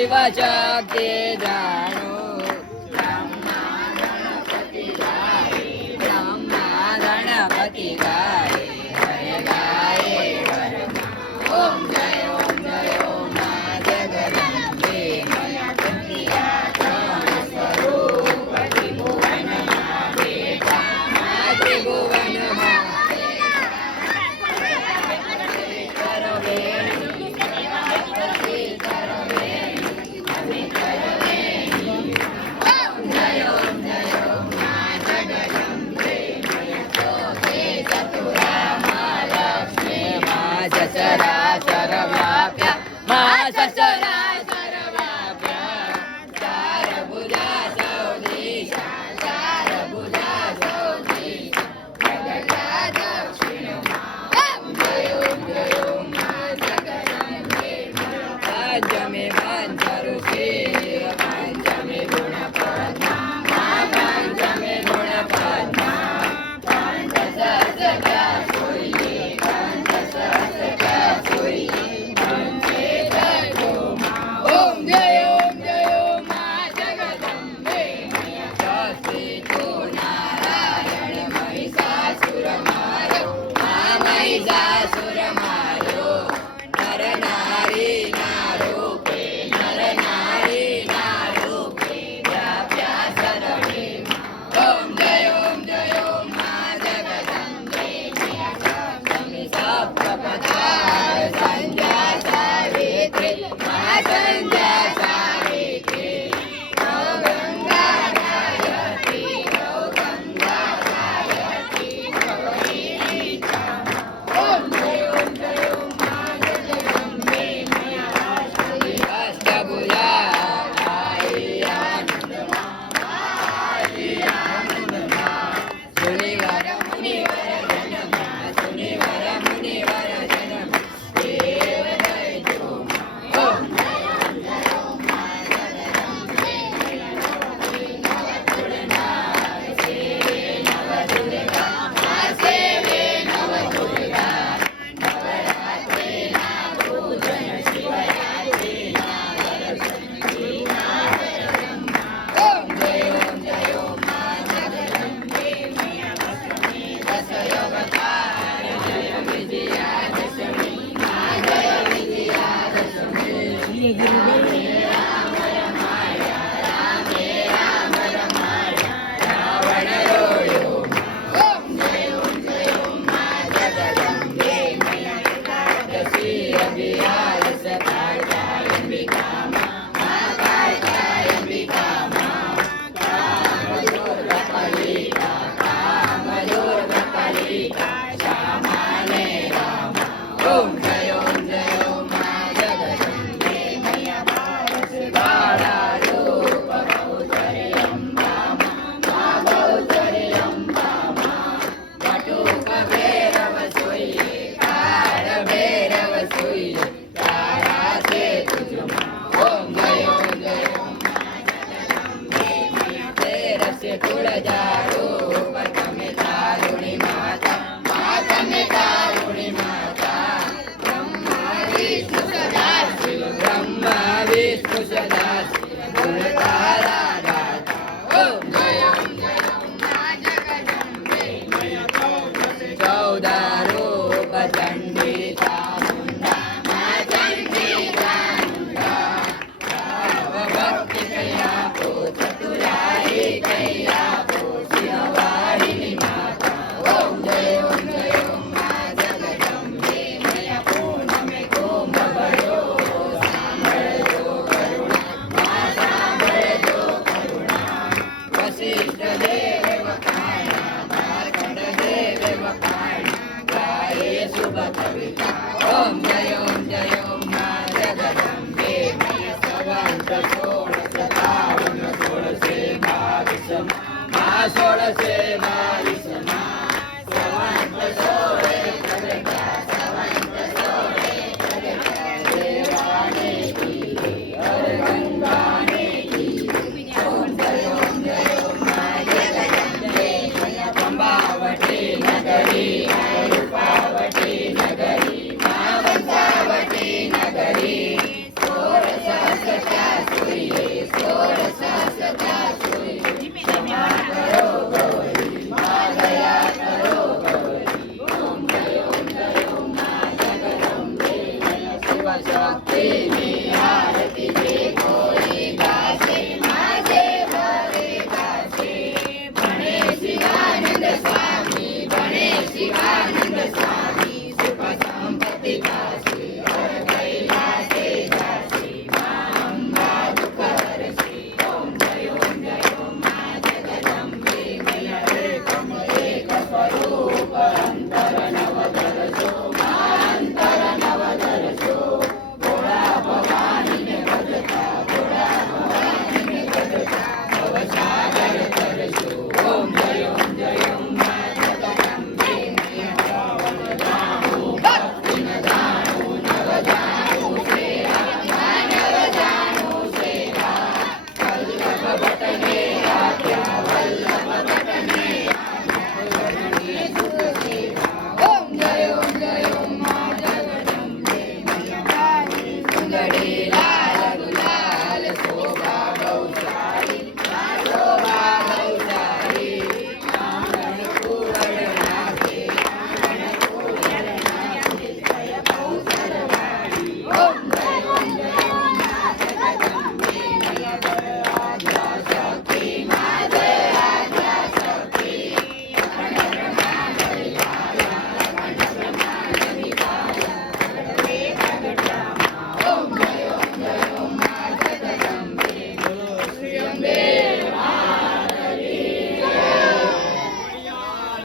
Shiva Shakti Jai. Sena